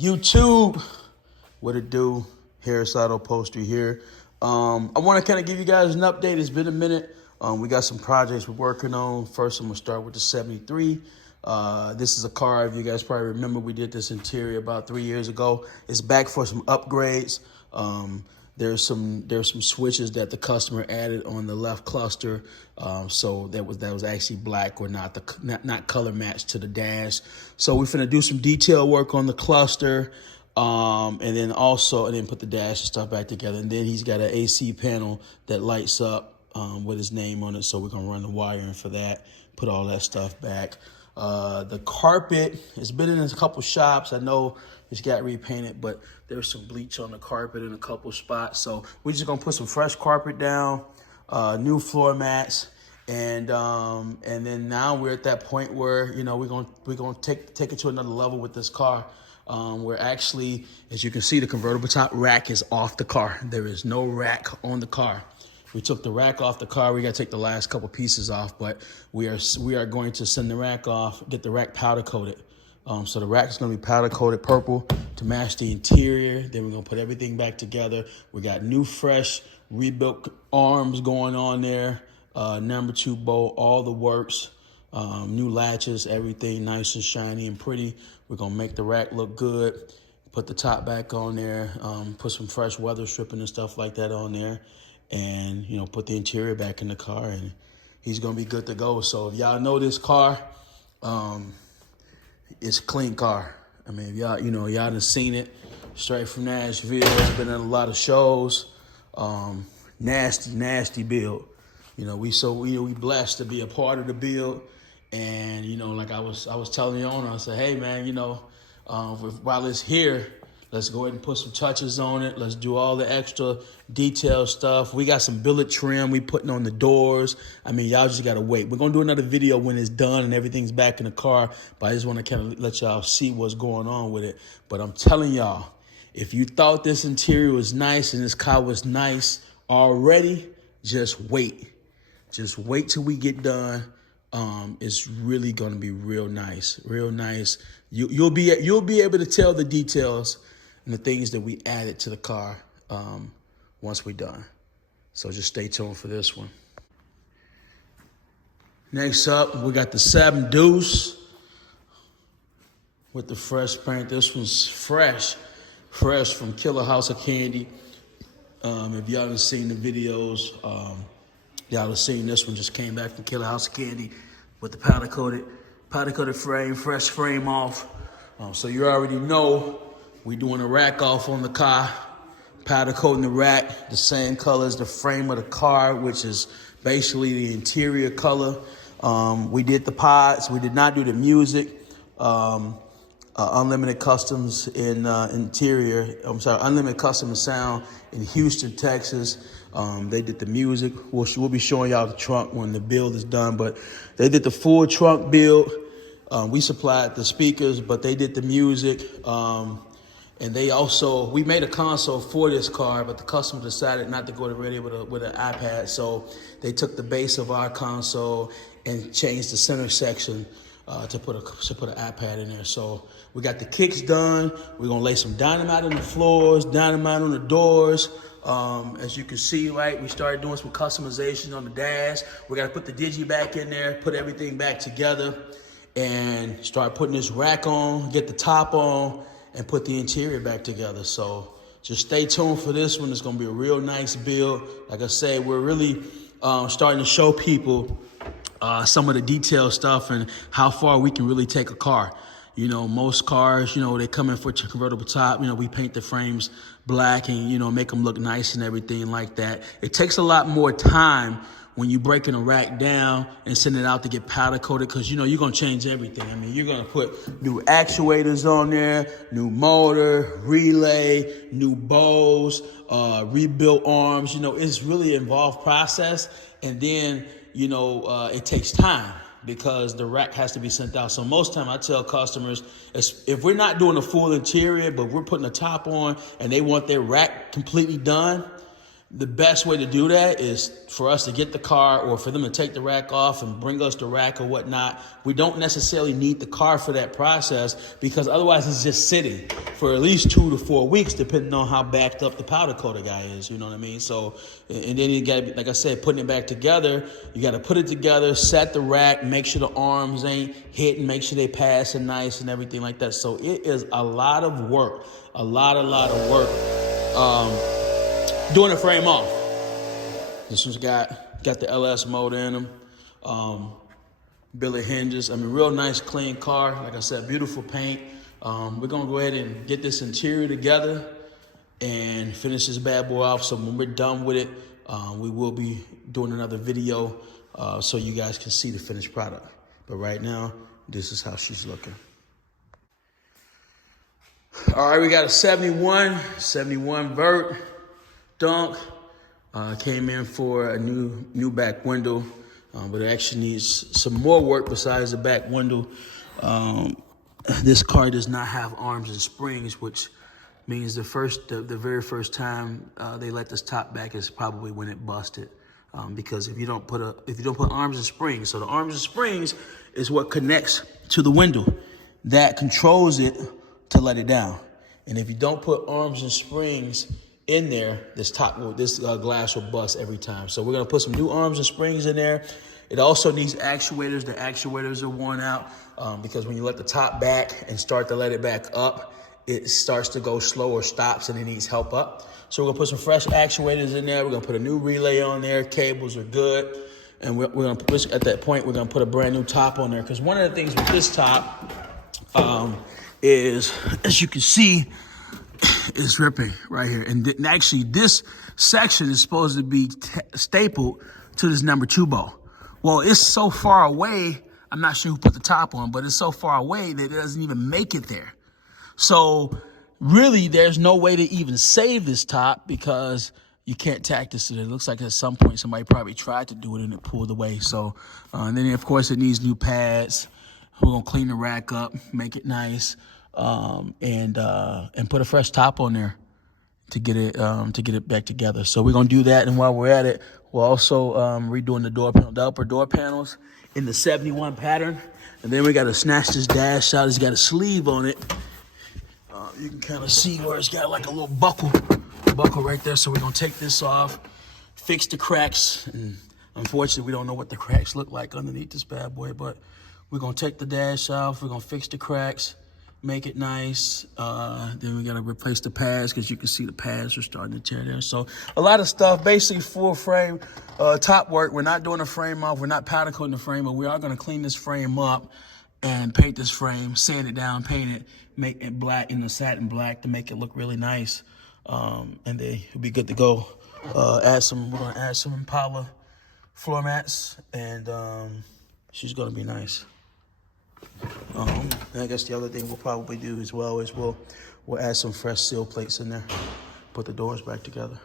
YouTube, what it do? Harris Auto Upholstery here. I want to kind of give you guys an update. It's been a minute. We got some projects we're working on. First, I'm going to start with the 73. This is a car, if you guys probably remember, we did this interior about 3 years ago. It's back for some upgrades. There's some switches that the customer added on the left cluster, so that was actually black or not color matched to the dash. So we're finna do some detail work on the cluster, and then put the dash and stuff back together. And then he's got an AC panel that lights up with his name on it. So we're gonna run the wiring for that, put all that stuff back. The carpet has been in a couple shops. I know it's got repainted, but there's some bleach on the carpet in a couple spots. So we're just gonna put some fresh carpet down, new floor mats, and then now we're at that point where we're gonna take it to another level with this car. We're actually, as you can see, the convertible top rack is off the car. There is no rack on the car. We took the rack off the car. We got to take the last couple pieces off, but we are going to send the rack off, get the rack powder coated. So the rack is going to be powder coated purple to match the interior. Then we're going to put everything back together. We got new, fresh, rebuilt arms going on there. Number 2 bolt, all the works, new latches, everything nice and shiny and pretty. We're going to make the rack look good. Put the top back on there. Put some fresh weather stripping and stuff like that on there. And, put the interior back in the car, and he's going to be good to go. So if y'all know this car, it's a clean car. I mean, y'all done seen it straight from Nashville. It's been in a lot of shows. Nasty build. We blessed to be a part of the build. And, like I was telling the owner, I said, hey, man, while it's here, let's go ahead and put some touches on it. Let's do all the extra detail stuff. We got some billet trim we putting on the doors. I mean, y'all just got to wait. We're going to do another video when it's done and everything's back in the car. But I just want to kind of let y'all see what's going on with it. But I'm telling y'all, if you thought this interior was nice and this car was nice already, just wait. Just wait till we get done. It's really going to be real nice, real nice. You'll be able to tell the details and the things that we added to the car once we're done. So just stay tuned for this one. Next up, we got the 7 Deuce with the fresh paint. This one's fresh from Killer House of Candy. If y'all haven't seen the videos, y'all have seen this one. Just came back from Killer House of Candy with the powder coated frame, fresh frame off. So you already know we doing a rack off on the car, powder coating the rack, the same color as the frame of the car, which is basically the interior color. We did the pods. We did not do the music. Unlimited Customs in interior. Unlimited Custom and Sound in Houston, Texas. They did the music. We'll be showing y'all the trunk when the build is done, but they did the full trunk build. We supplied the speakers, but they did the music. And we made a console for this car, but the customer decided not to go to radio with an iPad. So they took the base of our console and changed the center section to put an iPad in there. So we got the kicks done. We're gonna lay some dynamite on the floors, dynamite on the doors. As you can see, right, we started doing some customization on the dash. We gotta put the digi back in there, put everything back together, and start putting this rack on, get the top on, and put the interior back together. So just stay tuned for this one. It's gonna be a real nice build. Like I say, we're really starting to show people some of the detail stuff and how far we can really take a car. Most cars, they come in for a convertible top. We paint the frames black and, make them look nice and everything like that. It takes a lot more time when you're breaking a rack down and sending it out to get powder coated, because you're going to change everything. I mean, you're going to put new actuators on there, new motor, relay, new bows, rebuilt arms. It's really an involved process. And then, it takes time because the rack has to be sent out. So most time I tell customers, if we're not doing a full interior, but we're putting a top on and they want their rack completely done, the best way to do that is for us to get the car or for them to take the rack off and bring us the rack or whatnot. We don't necessarily need the car for that process because otherwise it's just sitting for at least 2 to 4 weeks, depending on how backed up the powder coater guy is, you know what I mean? So, and then you got to, like I said, putting it back together, you got to put it together, set the rack, make sure the arms ain't hitting, make sure they passing nice and everything like that. So it is a lot of work, a lot of work. Doing the frame off. This one's got the LS motor in them. Billet hinges. I mean, real nice, clean car. Like I said, beautiful paint. We're gonna go ahead and get this interior together and finish this bad boy off. So when we're done with it, we will be doing another video so you guys can see the finished product. But right now, this is how she's looking. All right, we got a 71 vert. Donk came in for a new back window, but it actually needs some more work besides the back window. This car does not have arms and springs, which means the very first time they let this top back is probably when it busted. Because if you don't put arms and springs, so the arms and springs is what connects to the window that controls it to let it down. And if you don't put arms and springs in there, this glass will bust every time. So we're gonna put some new arms and springs in there. It also needs actuators. The actuators are worn out because when you let the top back and start to let it back up, it starts to go slow or stops and it needs help up. So we're gonna put some fresh actuators in there. We're gonna put a new relay on there. Cables are good. And we're gonna put, at that point, we're gonna put a brand new top on there. Because one of the things with this top is, as you can see, is ripping right here. And actually this section is supposed to be stapled to this number 2 bow. Well, it's so far away, I'm not sure who put the top on, but it's so far away that it doesn't even make it there. So really there's no way to even save this top because you can't tack this to it. It looks like at some point somebody probably tried to do it and it pulled away. So, and then of course it needs new pads. We're gonna clean the rack up, make it nice. And put a fresh top on there to get it back together. So we're gonna do that, and while we're at it, we're also redoing the upper door panels in the 71 pattern. And then we gotta snatch this dash out. It's got a sleeve on it. You can kind of see where it's got like a little buckle right there. So we're gonna take this off, fix the cracks, and unfortunately we don't know what the cracks look like underneath this bad boy, but we're gonna take the dash off, we're gonna fix the cracks, make it nice. Then we gotta replace the pads because you can see the pads are starting to tear there. So a lot of stuff, basically full frame top work. We're not doing a frame off, we're not powder coating the frame, but we are gonna clean this frame up and paint this frame, sand it down, paint it, make it black in the satin black to make it look really nice. And then it'll be good to go. We're gonna add some Impala floor mats, and she's gonna be nice. And I guess the other thing we'll probably do as well is we'll add some fresh seal plates in there, put the doors back together.